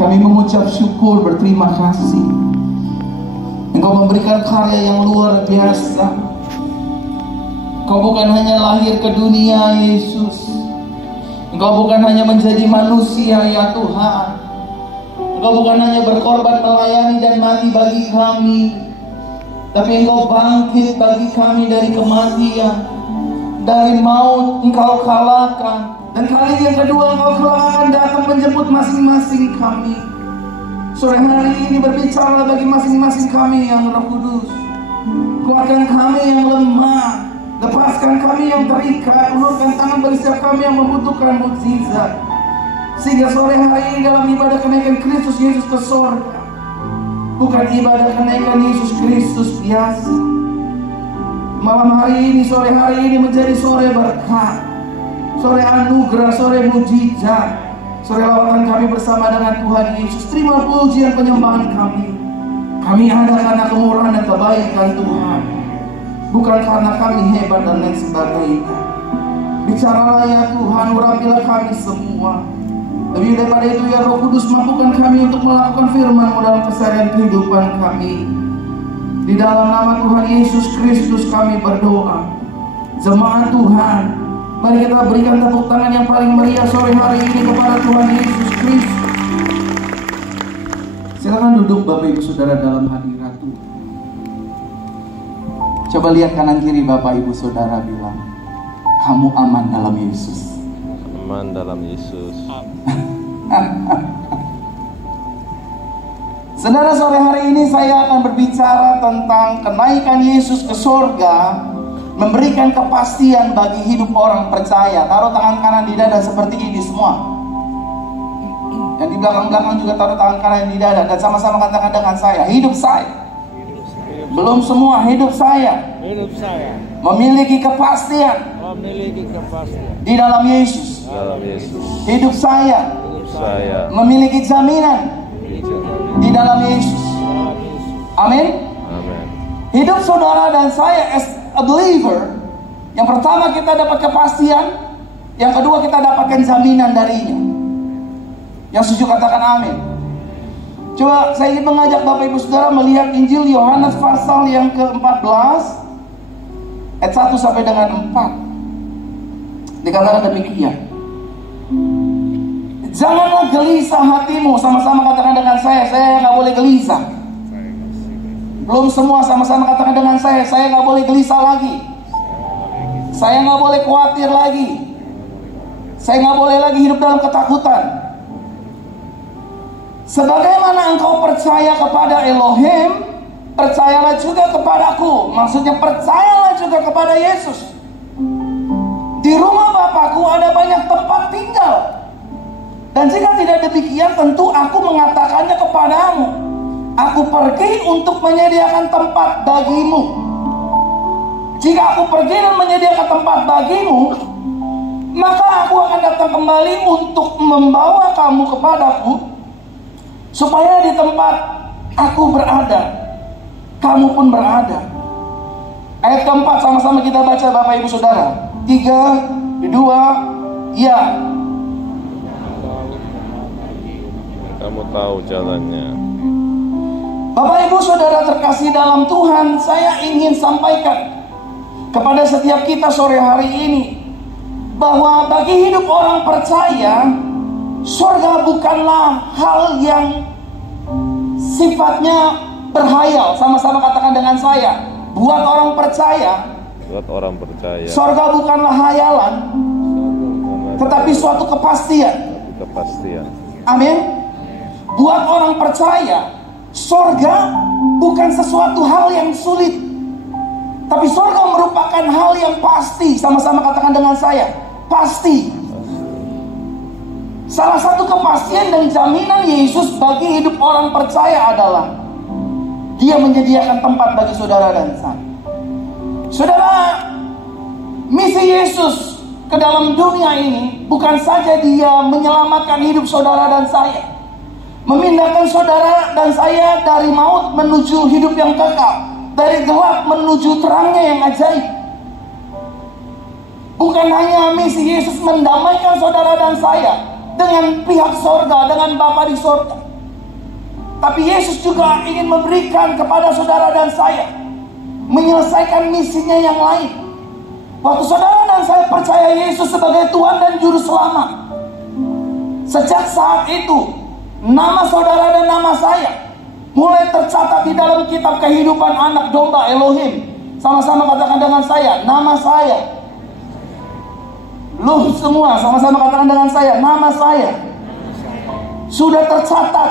Kami mengucap syukur, berterima kasih. Engkau memberikan karya yang luar biasa. Engkau bukan hanya lahir ke dunia, Yesus. Engkau bukan hanya menjadi manusia, ya Tuhan. Engkau bukan hanya berkorban melayani dan mati bagi kami, tapi Engkau bangkit bagi kami dari kematian. Dari maut Engkau kalahkan. Dan kali yang kedua Engkau akan datang menjemput masing-masing kami. Sore hari ini berbicara bagi masing-masing kami yang Roh Kudus. Kuatkan kami yang lemah, lepaskan kami yang terikat, ulurkan tangan bagi setiap kami yang membutuhkan mukjizat. Sehingga sore hari ini dalam ibadah kenaikan Kristus Yesus ke sorga, bukan ibadah kenaikan Yesus Kristus biasa. Malam hari ini, sore hari ini menjadi sore berkat, sore anugerah, sore mujizat, sore lawatan kami bersama dengan Tuhan Yesus. Terima pujian penyembahan kami. Kami ada karena kemurahan dan kebaikan Tuhan, bukan karena kami hebat dan lain sebagainya. Bicaralah ya Tuhan, urapilah kami semua. Lebih daripada itu ya Roh Kudus, mampukan kami untuk melakukan firman-Mu dalam keseharian kehidupan kami. Di dalam nama Tuhan Yesus Kristus kami berdoa. Jemaat Tuhan, mari kita berikan tepuk tangan yang paling meriah sore hari ini kepada Tuhan Yesus Kristus. Silakan duduk Bapak Ibu Saudara dalam hadirat Tuhan. Coba lihat kanan kiri Bapak Ibu Saudara, bilang, kamu aman dalam Yesus. Aman dalam Yesus. Saudara, sore hari ini saya akan berbicara tentang kenaikan Yesus ke surga, memberikan kepastian bagi hidup orang percaya. Taruh tangan kanan di dada seperti ini semua. Dan di belakang-belakang juga taruh tangan kanan di dada. Dan sama-sama katakan dengan saya, hidup saya. Belum semua, hidup saya. Hidup saya Memiliki kepastian. Di dalam Yesus. dalam Yesus. Hidup saya memiliki jaminan di dalam Yesus. Amin. Amin. Hidup saudara dan saya as a believer, yang pertama kita dapat kepastian, yang kedua kita dapatkan jaminan darinya. Yang setuju katakan amin. Coba saya ingin mengajak Bapak Ibu Saudara melihat Injil Yohanes pasal yang ke-14 ayat 1 sampai dengan 4. Dikatakan demikian. Janganlah gelisah hatimu. Sama-sama katakan dengan saya nggak boleh gelisah. Belum semua, sama-sama katakan dengan saya nggak boleh gelisah lagi. Saya nggak boleh khawatir lagi. Saya nggak boleh lagi hidup dalam ketakutan. Sebagaimana engkau percaya kepada Elohim, percayalah juga kepadaku. Maksudnya percayalah juga kepada Yesus. Di rumah Bapakku ada banyak tempat tinggal. Dan jika tidak demikian, tentu aku mengatakannya kepadamu. Aku pergi untuk menyediakan tempat bagimu. Jika aku pergi dan menyediakan tempat bagimu, maka aku akan datang kembali untuk membawa kamu kepadaku, supaya di tempat aku berada, kamu pun berada. Ayat keempat sama-sama kita baca Bapak Ibu Saudara. 3, 2, ya. Kamu tahu jalannya. Bapak Ibu Saudara terkasih dalam Tuhan, saya ingin sampaikan kepada setiap kita sore hari ini bahwa bagi hidup orang percaya, surga bukanlah hal yang sifatnya berhayal. Sama-sama katakan dengan saya, buat orang percaya, surga bukanlah hayalan, tetapi suatu kepastian. Amin. Buat orang percaya, surga bukan sesuatu hal yang sulit, tapi surga merupakan hal yang pasti. Sama-sama katakan dengan saya, pasti. Salah satu kepastian dan jaminan Yesus bagi hidup orang percaya adalah Dia menyediakan tempat bagi saudara dan saya. Saudara, misi Yesus ke dalam dunia ini bukan saja Dia menyelamatkan hidup saudara dan saya, memindahkan saudara dan saya dari maut menuju hidup yang kekal, dari gelap menuju terangnya yang ajaib. Bukan hanya misi Yesus mendamaikan saudara dan saya dengan pihak sorga, dengan Bapa di sorga, Tapi Yesus juga ingin memberikan kepada saudara dan saya, menyelesaikan misinya yang lain. Waktu saudara dan saya percaya Yesus sebagai Tuhan dan Juru Selamat, sejak saat itu nama saudara dan nama saya mulai tercatat di dalam kitab kehidupan anak domba Elohim. Sama-sama katakan dengan saya, nama saya. Lu semua sama-sama katakan dengan saya, nama saya sudah tercatat,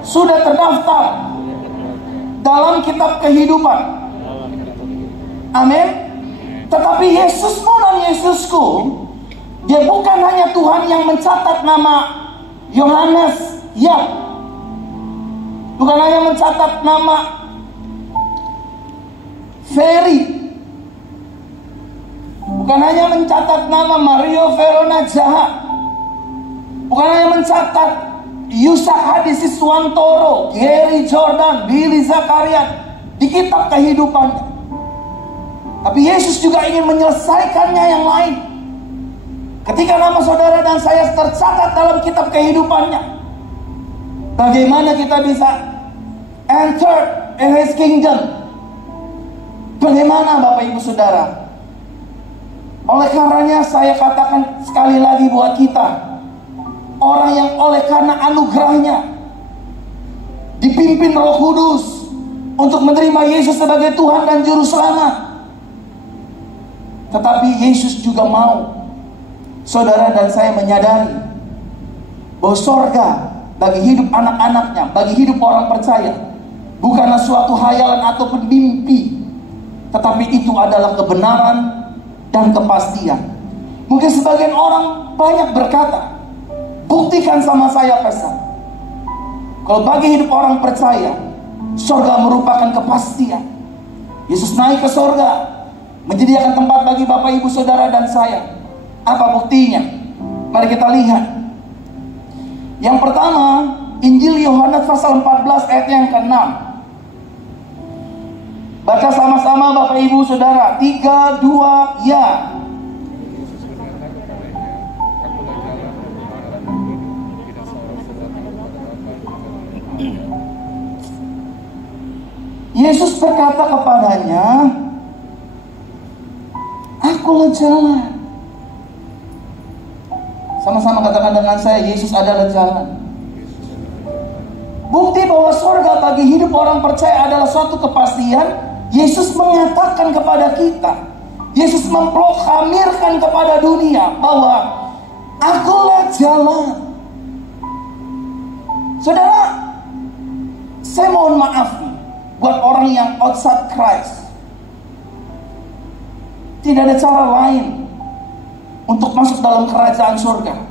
sudah terdaftar dalam kitab kehidupan. Amin. Tetapi Yesusmu dan Yesusku, dia bukan hanya Tuhan yang mencatat nama Yohanes, ya, bukan hanya mencatat nama Ferry, bukan hanya mencatat nama Mario Verona Jaha, bukan hanya mencatat Yusak Hadisiswantoro, Gary Jordan, Billy Zakarian di kitab kehidupan. Tapi Yesus juga ingin menyelesaikannya yang lain. Ketika nama saudara dan saya tercatat dalam kitab kehidupannya, bagaimana kita bisa enter in His kingdom? Bagaimana Bapak Ibu Saudara? Oleh karenanya saya katakan sekali lagi buat kita, orang yang oleh karena anugerahnya dipimpin Roh Kudus untuk menerima Yesus sebagai Tuhan dan Juru Selamat. Tetapi Yesus juga mau saudara dan saya menyadari bahwa sorga bagi hidup anak-anaknya, bagi hidup orang percaya, bukanlah suatu hayalan ataupun mimpi, tetapi itu adalah kebenaran dan kepastian. Mungkin sebagian orang banyak berkata, buktikan sama saya pesan. Kalau bagi hidup orang percaya, sorga merupakan kepastian. Yesus naik ke sorga, menyediakan tempat bagi Bapak Ibu Saudara dan saya. Apa buktinya? Mari kita lihat. Yang pertama, Injil Yohanes pasal 14 ayat yang ke-6. Baca sama-sama Bapak Ibu Saudara. 3, 2, ya. Yesus berkata kepadanya, akulah jalan. Sama-sama katakan dengan saya, Yesus adalah jalan. Bukti bahwa surga bagi hidup orang percaya adalah suatu kepastian. Yesus mengatakan kepada kita, Yesus memproklamirkan kepada dunia bahwa akulah jalan. Saudara, saya mohon maaf nih, buat orang yang outside Christ, tidak ada cara lain untuk masuk dalam kerajaan surga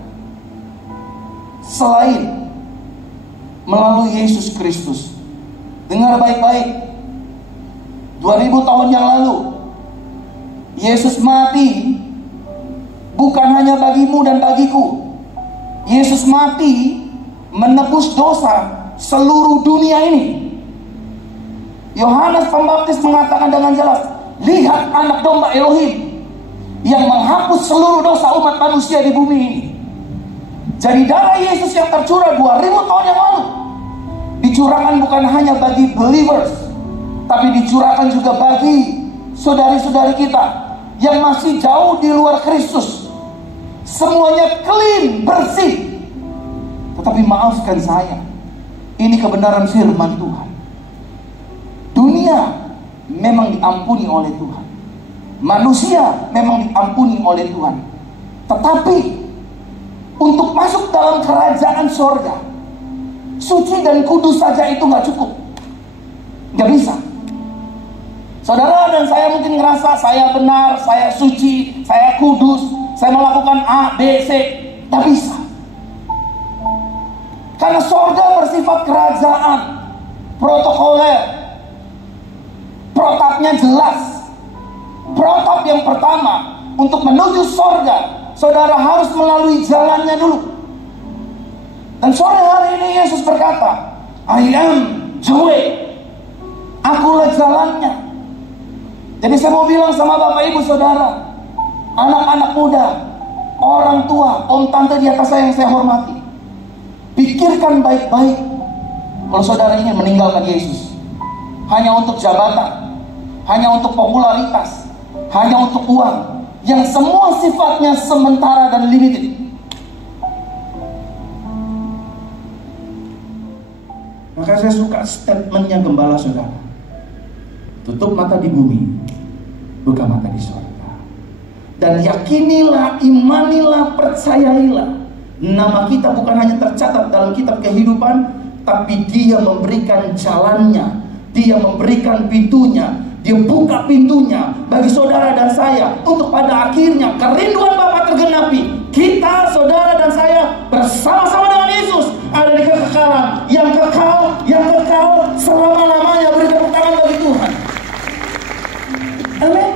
selain melalui Yesus Kristus. Dengar baik-baik. 2000 tahun yang lalu Yesus mati bukan hanya bagimu dan bagiku. Yesus mati menebus dosa seluruh dunia ini. Yohanes Pembaptis mengatakan dengan jelas, lihat anak domba Elohim yang menghapus seluruh dosa umat manusia di bumi ini. Jadi darah Yesus yang tercurah 2000 tahun yang lalu dicurahkan bukan hanya bagi believers, tapi dicurahkan juga bagi saudari-saudari kita yang masih jauh di luar Kristus. Semuanya clean, bersih. Tetapi maafkan saya, ini kebenaran firman Tuhan. Dunia memang diampuni oleh Tuhan, manusia memang diampuni oleh Tuhan. Tetapi untuk masuk dalam kerajaan surga, suci dan kudus saja itu gak cukup, gak bisa. Saudara dan saya mungkin ngerasa saya benar, saya suci, saya kudus, saya melakukan A, B, C. Gak bisa. Karena surga bersifat kerajaan, protokoler. Protapnya jelas. Protap yang pertama, untuk menuju surga, saudara harus melalui jalannya dulu. Dan sore hari ini Yesus berkata, I am the way. Akulah jalannya. Jadi saya mau bilang sama Bapak Ibu Saudara, anak-anak muda, orang tua, om tante di atas saya yang saya hormati, pikirkan baik-baik. Kalau saudara ingin meninggalkan Yesus hanya untuk jabatan, hanya untuk popularitas, hanya untuk uang, yang semua sifatnya sementara dan limited, maka saya suka statementnya gembala saudara. Tutup mata di bumi, buka mata di surga. Dan yakinilah, imanilah, percayailah, nama kita bukan hanya tercatat dalam kitab kehidupan, tapi Dia memberikan jalannya, Dia memberikan pintunya, Dia buka pintunya bagi saudara dan saya untuk pada akhirnya kerinduan Bapa tergenapi. Kita, saudara dan saya bersama-sama dengan Yesus ada di kekekalan yang kekal selama-lamanya. Beri tepuk tangan bagi Tuhan. Amin.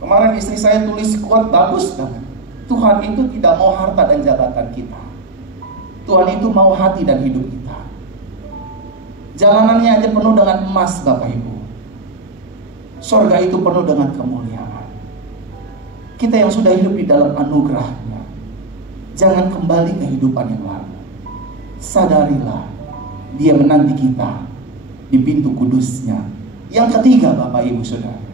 Kemarin istri saya tulis quote bagus banget. Tuhan itu tidak mau harta dan jabatan kita. Tuhan itu mau hati dan hidup kita. Jalanannya aja penuh dengan emas, Bapak Ibu. Sorga itu penuh dengan kemuliaan. Kita yang sudah hidup di dalam anugerahnya, jangan kembali ke kehidupan yang lalu. Sadarilah, Dia menanti kita di pintu kudusnya. Yang ketiga, Bapak Ibu Saudara,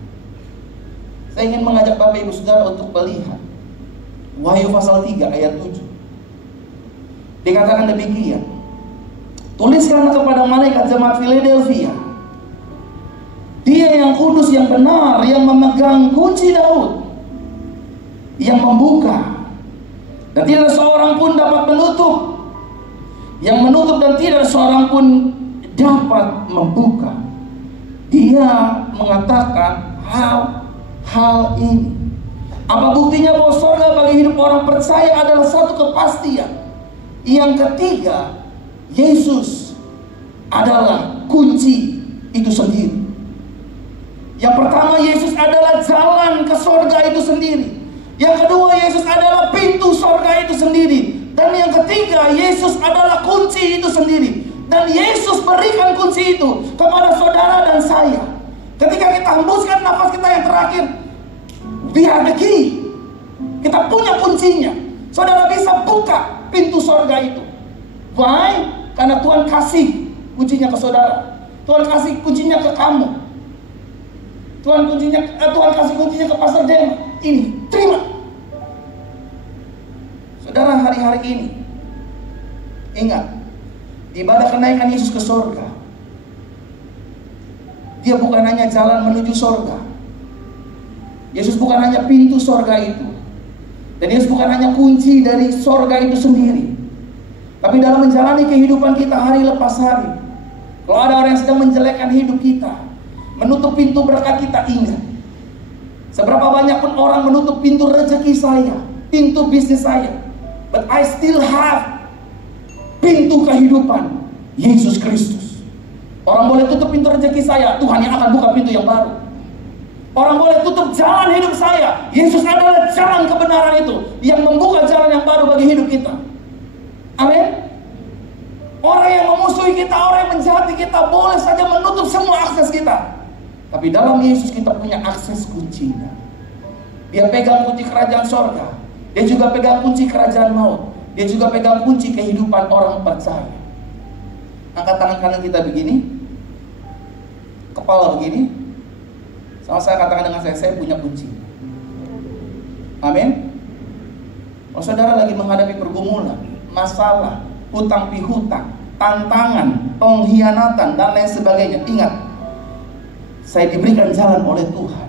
saya ingin mengajak Bapak Ibu Saudara untuk melihat Wahyu pasal 3 ayat 7. Dikatakan demikian, tuliskanlah kepada malaikat jemaat Philadelphia, Dia yang kudus, yang benar, yang memegang kunci Daud, yang membuka dan tidak seorang pun dapat menutup, yang menutup dan tidak seorang pun dapat membuka. Dia mengatakan hal ini. Apa buktinya bahwa surga bagi hidup orang percaya adalah satu kepastian. Yang ketiga, Yesus adalah kunci itu sendiri. Yang pertama, Yesus adalah jalan ke surga itu sendiri. Yang kedua, Yesus adalah pintu surga itu sendiri. Dan yang ketiga, Yesus adalah kunci itu sendiri. Dan Yesus berikan kunci itu kepada saudara dan saya. Ketika kita hembuskan nafas kita yang terakhir, we are the key. Kita punya kuncinya. Saudara bisa buka pintu surga itu. Why? Karena Tuhan kasih kuncinya ke saudara. Tuhan kasih kuncinya ke kamu. Tuhan kasih kuncinya ke Pastor Jem. Ini, terima. Saudara, hari-hari ini ingat, di ibadah kenaikan Yesus ke surga, Dia bukan hanya jalan menuju surga. Yesus bukan hanya pintu surga itu, dan Yesus bukan hanya kunci dari surga itu sendiri. Tapi dalam menjalani kehidupan kita hari lepas hari, kalau ada orang yang sedang menjelekkan hidup kita, menutup pintu berkat kita, ingat, seberapa banyak pun orang menutup pintu rezeki saya, pintu bisnis saya, but I still have pintu kehidupan, Yesus Kristus. Orang boleh tutup pintu rezeki saya, Tuhan yang akan buka pintu yang baru. Orang boleh tutup jalan hidup saya, Yesus adalah jalan kebenaran itu yang membuka jalan yang baru bagi hidup kita. Amin. Orang yang memusuhi kita, orang yang menjahati kita boleh saja menutup semua akses kita, tapi dalam Yesus kita punya akses kuncinya. Dia pegang kunci kerajaan sorga, Dia juga pegang kunci kerajaan maut, Dia juga pegang kunci kehidupan orang percaya. Angkat tangan kanan kita begini, kepala begini, sama saya katakan dengan saya punya kunci. Amin. Kalau saudara lagi menghadapi pergumulan, masalah, hutang pihutang, tantangan, pengkhianatan, dan lain sebagainya, ingat, saya diberikan jalan oleh Tuhan.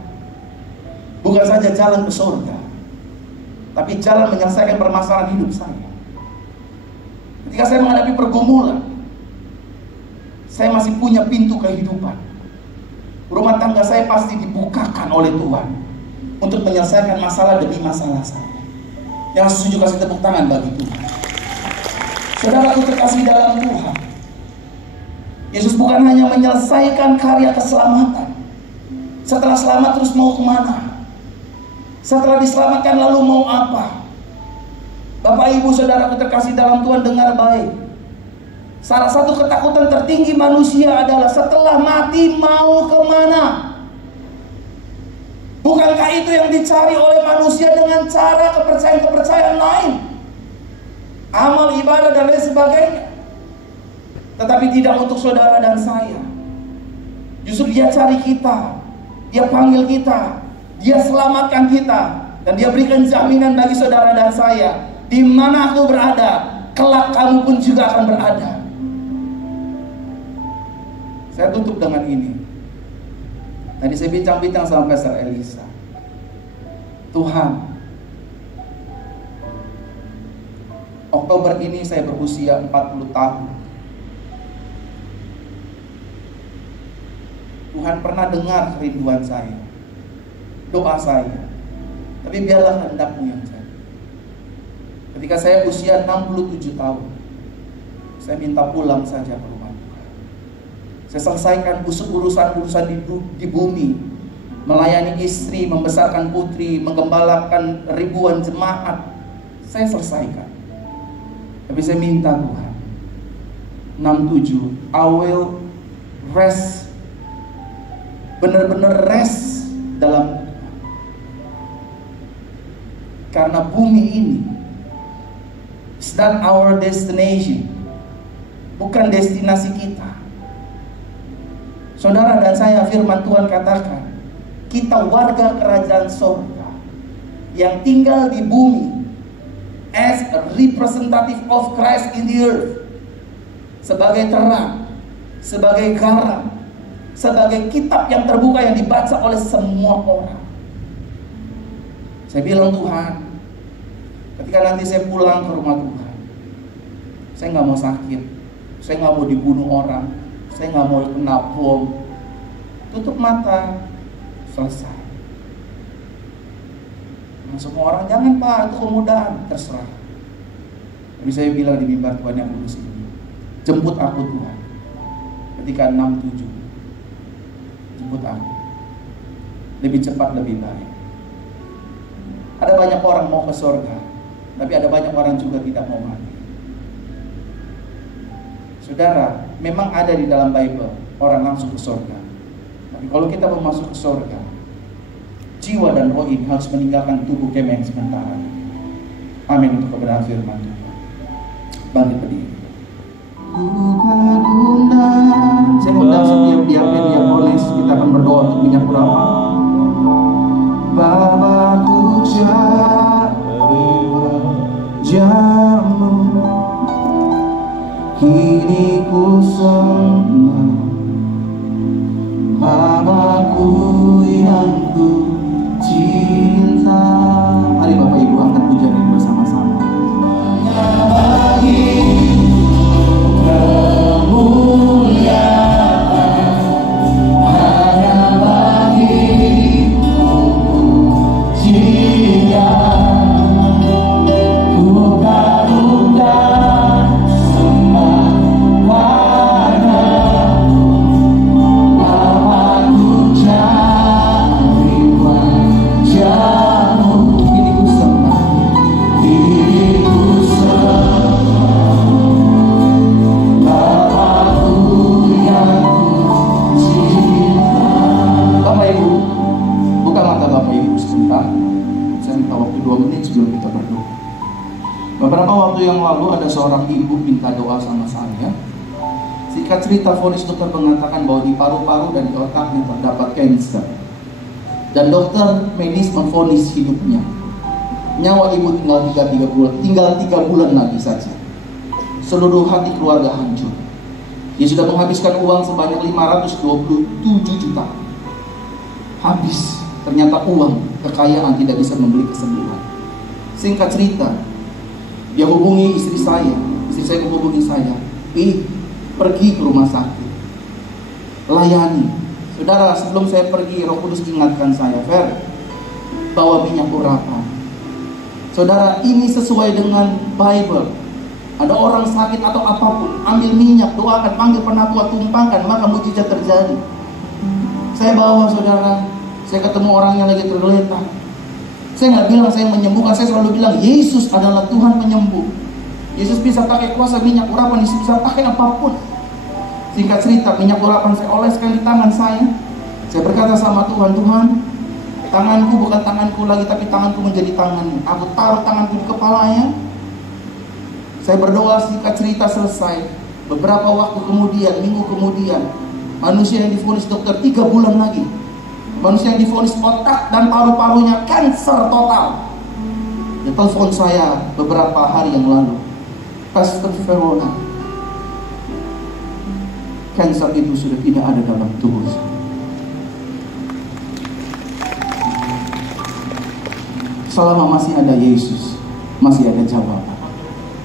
Bukan saja jalan ke surga, tapi jalan menyelesaikan permasalahan hidup saya. Ketika saya menghadapi pergumulan, saya masih punya pintu kehidupan. Rumah tangga saya pasti dibukakan oleh Tuhan untuk menyelesaikan masalah demi masalah saya. Yang setuju kasih tepuk tangan bagi Tuhan. Saudara terkasih dalam Tuhan, Yesus bukan hanya menyelesaikan karya keselamatan. Setelah selamat terus mau kemana? Setelah diselamatkan lalu mau apa? Bapak ibu saudara terkasih dalam Tuhan, dengar baik. Salah satu ketakutan tertinggi manusia adalah setelah mati mau kemana? Bukankah itu yang dicari oleh manusia dengan cara kepercayaan-kepercayaan lain? amal ibadah dan lain sebagainya. Tetapi tidak untuk saudara dan saya. Justru Dia cari kita, Dia panggil kita, Dia selamatkan kita, dan Dia berikan jaminan bagi saudara dan saya, di mana aku berada, kelak kamu pun juga akan berada. Saya tutup dengan ini. Tadi saya bincang-bincang sama Pastor Elisa. Tuhan, Oktober ini saya berusia 40 tahun. Tuhan pernah dengar kerinduan saya, doa saya. Tapi biarlah kehendak-Mu yang jadi. Ketika saya usia 67 tahun, saya minta pulang saja ke rumah Tuhan. Saya selesaikan urusan-urusan di bumi, melayani istri, membesarkan putri, menggembalakan ribuan jemaat. Saya selesaikan. Tapi saya minta Tuhan, 67, I will rest, benar-benar rest dalam, karena bumi ini is not our destination, bukan destinasi kita. Saudara dan saya, firman Tuhan katakan, kita warga kerajaan surga yang tinggal di bumi as a representative of Christ in the earth, sebagai terang, sebagai garam, sebagai kitab yang terbuka yang dibaca oleh semua orang. Saya bilang, Tuhan, ketika nanti saya pulang ke rumah Tuhan, saya nggak mau sakit, saya nggak mau dibunuh orang, saya nggak mau kena bom. Tutup mata, selesai. Nah, semua orang, jangan Pak, itu kemudahan, terserah. Tapi saya bilang di mimbar Tuhan yang kudus ini, jemput aku Tuhan. Ketika 67, jemput aku. Lebih cepat, lebih baik. Ada banyak orang mau ke surga, tapi ada banyak orang juga tidak mau mati. Saudara, memang ada di dalam Bible orang langsung ke surga. Tapi kalau kita mau masuk ke surga, jiwa dan roh ini harus meninggalkan tubuh kami yang sementara. Amin untuk kebenaran firman Tuhan. Bangkit berdiri. Saya undang setiap diaken yang boleh, kita akan berdoa untuk minyak urapan. Bapa ku cari wajah-Mu, kini ku senang. Bapakku yang ku cinta. Mari Bapak Ibu angkat pujian ini bersama-sama. Bagi kemuliaan hanya bagi-Mu, jika ku karuniakan sembah padamu. Bapakku cari wajah-Mu, kini ku sembah, kini ku sembah. Bapakku yang ku cinta. Bapak Ibu, buka mata Bapak Ibu sebentar. Saya minta waktu 2 menit sebelum kita berdoa. Beberapa waktu yang lalu ada seorang ibu minta doa sama saya. Singkat cerita, vonis dokter mengatakan bahwa di paru-paru dan di otaknya terdapat kanker. Dan dokter medis memvonis hidupnya. Nyawa ibu tinggal 3 bulan lagi saja. Seluruh hati keluarga hancur. Dia sudah menghabiskan uang sebanyak 527 juta. Habis. Ternyata uang, kekayaan tidak bisa membeli kesembuhan. Singkat cerita, dia hubungi istri saya menghubungi saya, pergi ke rumah sakit, layani. Saudara, sebelum saya pergi, Roh Kudus ingatkan saya, Fer, bawa minyak urapan. Saudara, ini sesuai dengan Bible. Ada orang sakit atau apapun, ambil minyak, doakan, panggil penatua, tumpangkan, maka mujizat terjadi. Saya bawa, saudara. Saya ketemu orang yang lagi tergeletak. Saya nggak bilang saya menyembuhkan, saya selalu bilang Yesus adalah Tuhan penyembuh. Yesus bisa pakai kuasa minyak urapan, Yesus bisa pakai apapun. Singkat cerita, minyak urapan saya oleskan di tangan saya. Saya berkata sama Tuhan, Tuhan, tanganku bukan tanganku lagi, tapi tanganku menjadi tangan-Mu. Aku taruh tanganku di kepalanya. Saya berdoa, singkat cerita selesai. Beberapa waktu kemudian, minggu kemudian, manusia yang divonis dokter 3 bulan lagi. Manusia yang divonis otak dan paru-parunya kanker total. Dia telepon saya beberapa hari yang lalu. Pastor Verona, kanker itu sudah tidak ada dalam tubuh saya. Selama masih ada Yesus, masih ada jawaban.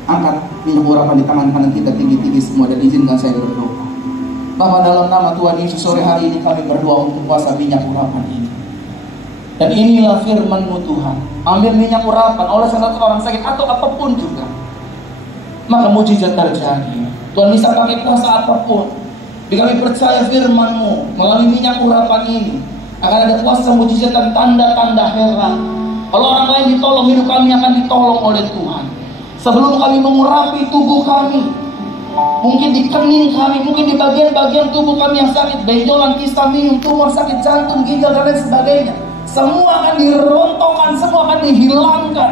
Angkat minyak urapan di tangan kanan kita tinggi-tinggi semua dan izinkan saya berdoa. Bapa, dalam nama Tuhan Yesus, sore hari ini kami berdoa untuk kuasa minyak urapan ini. Dan inilah firman-Mu Tuhan. Ambil minyak urapan oleh salah satu orang sakit atau apapun juga, maka mujizat terjadi. Tuhan bisa pakai kuasa apapun. Jika kami percaya firman-Mu melalui minyak urapan ini, akan ada kuasa mujizat dan tanda-tanda heran. Kalau orang lain ditolong, hidup kami akan ditolong oleh Tuhan. Sebelum kami mengurapi tubuh kami, mungkin di kening kami, mungkin di bagian-bagian tubuh kami yang sakit, benjolan, kista minum, tumor, sakit jantung, ginjal, dan lain sebagainya, semua akan dirontokkan, semua akan dihilangkan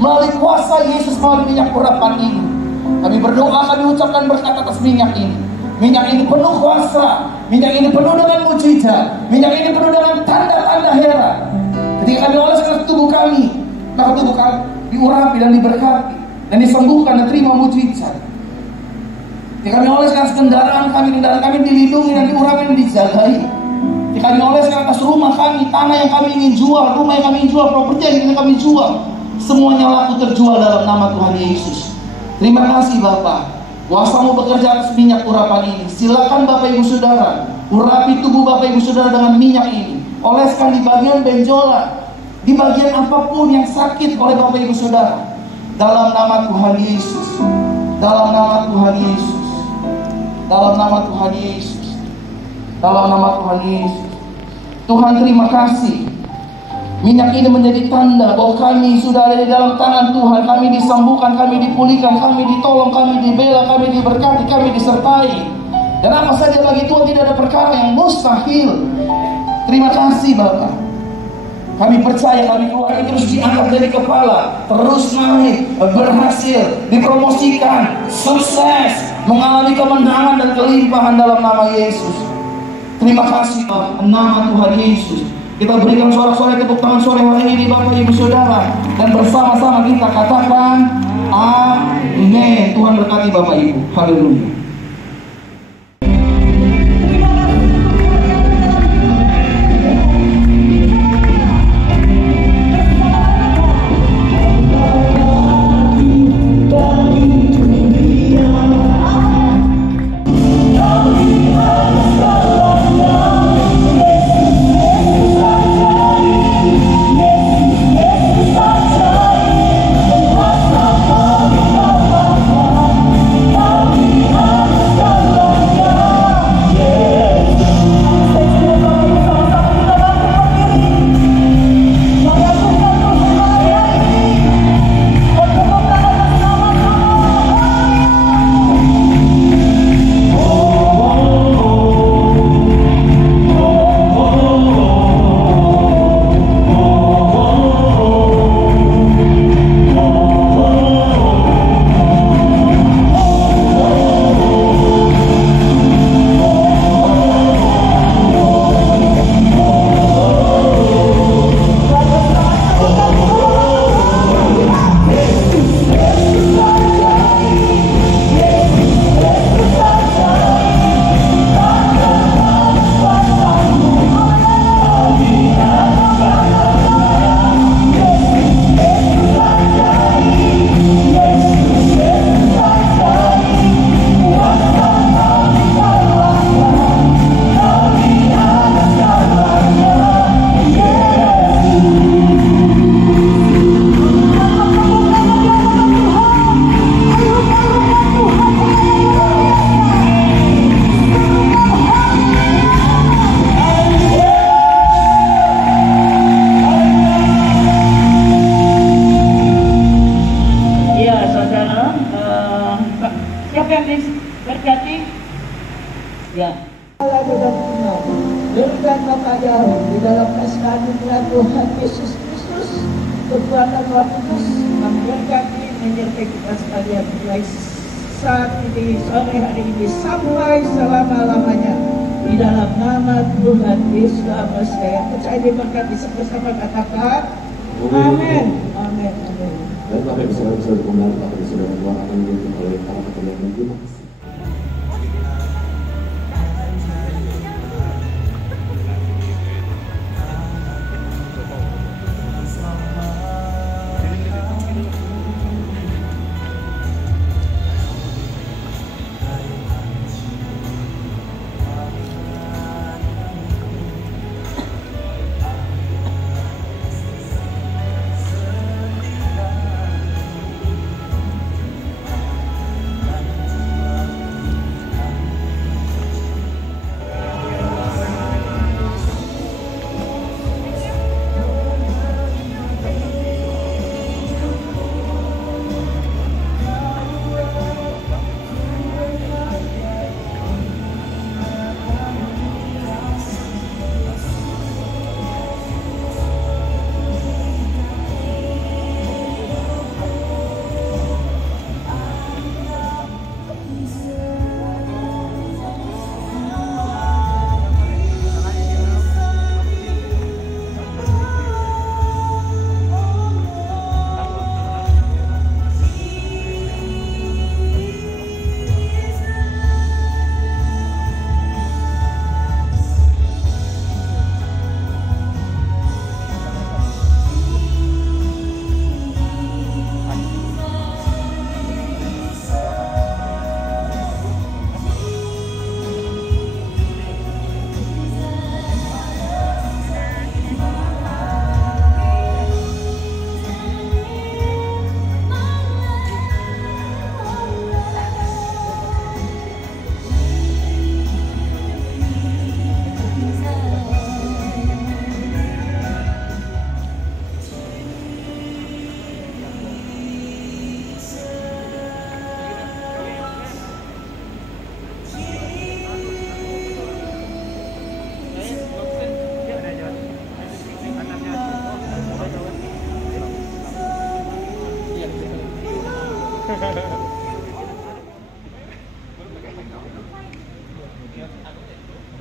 melalui kuasa Yesus melalui minyak urapan ini. Kami berdoa, kami ucapkan berkat atas minyak ini. Minyak ini penuh kuasa, minyak ini penuh dengan mujizat, minyak ini penuh dengan tanda-tanda heran. Ketika kami oleskan tubuh kami, maka tubuh kami diurapi dan diberkati dan disembuhkan dan terima mujizat. Ketika kami oleskan kendaraan kami dilindungi dan diurapi dan dijagai. Ketika kami oleskan atas rumah kami, tanah yang kami ingin jual, rumah yang kami ingin jual, properti yang ingin kami jual, semuanya laku terjual dalam nama Tuhan Yesus. Terima kasih Bapak. Kuasa-Mu bekerja atas minyak urapan ini. Silakan Bapak Ibu Saudara, urapi tubuh Bapak Ibu Saudara dengan minyak ini. Oleskan di bagian benjolan, di bagian apapun yang sakit oleh Bapak Ibu Saudara. Dalam nama Tuhan Yesus. Dalam nama Tuhan Yesus. Dalam nama Tuhan Yesus. Dalam nama Tuhan Yesus. Tuhan, terima kasih. Minyak ini menjadi tanda bahwa kami sudah ada di dalam tangan Tuhan. Kami disembuhkan, kami dipulihkan, kami ditolong, kami dibela, kami diberkati, kami disertai. Dan apa saja bagi Tuhan tidak ada perkara yang mustahil. Terima kasih Bapak. Kami percaya kami keluarga terus diangkat dari kepala, terus naik, berhasil, dipromosikan, sukses, mengalami kemenangan dan kelimpahan dalam nama Yesus. Terima kasih Bapak, nama Tuhan Yesus. Kita berikan suara-suara tepuk tangan sore hari ini Bapak Ibu Saudara, dan bersama-sama kita katakan amin. Tuhan berkati Bapak Ibu. Haleluya. Di dalam kasih karunia Tuhan Yesus Kristus, kekuatan Roh Kudus, memberkati, menyertai kita sekalian mulai saat ini, sore hari ini sampai selama-lamanya. Di dalam nama Tuhan Yesus Kristus yang percaya diberkati sama-sama katakan amin. Amin. Amin. Dan Bapak Ibu Saudara kembali Bapak Ibu Saudara Tuhan akan dipimpin oleh para ketua dan terima kasih.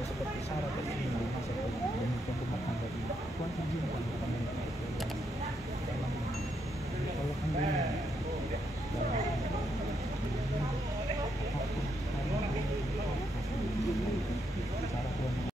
Seperti syarat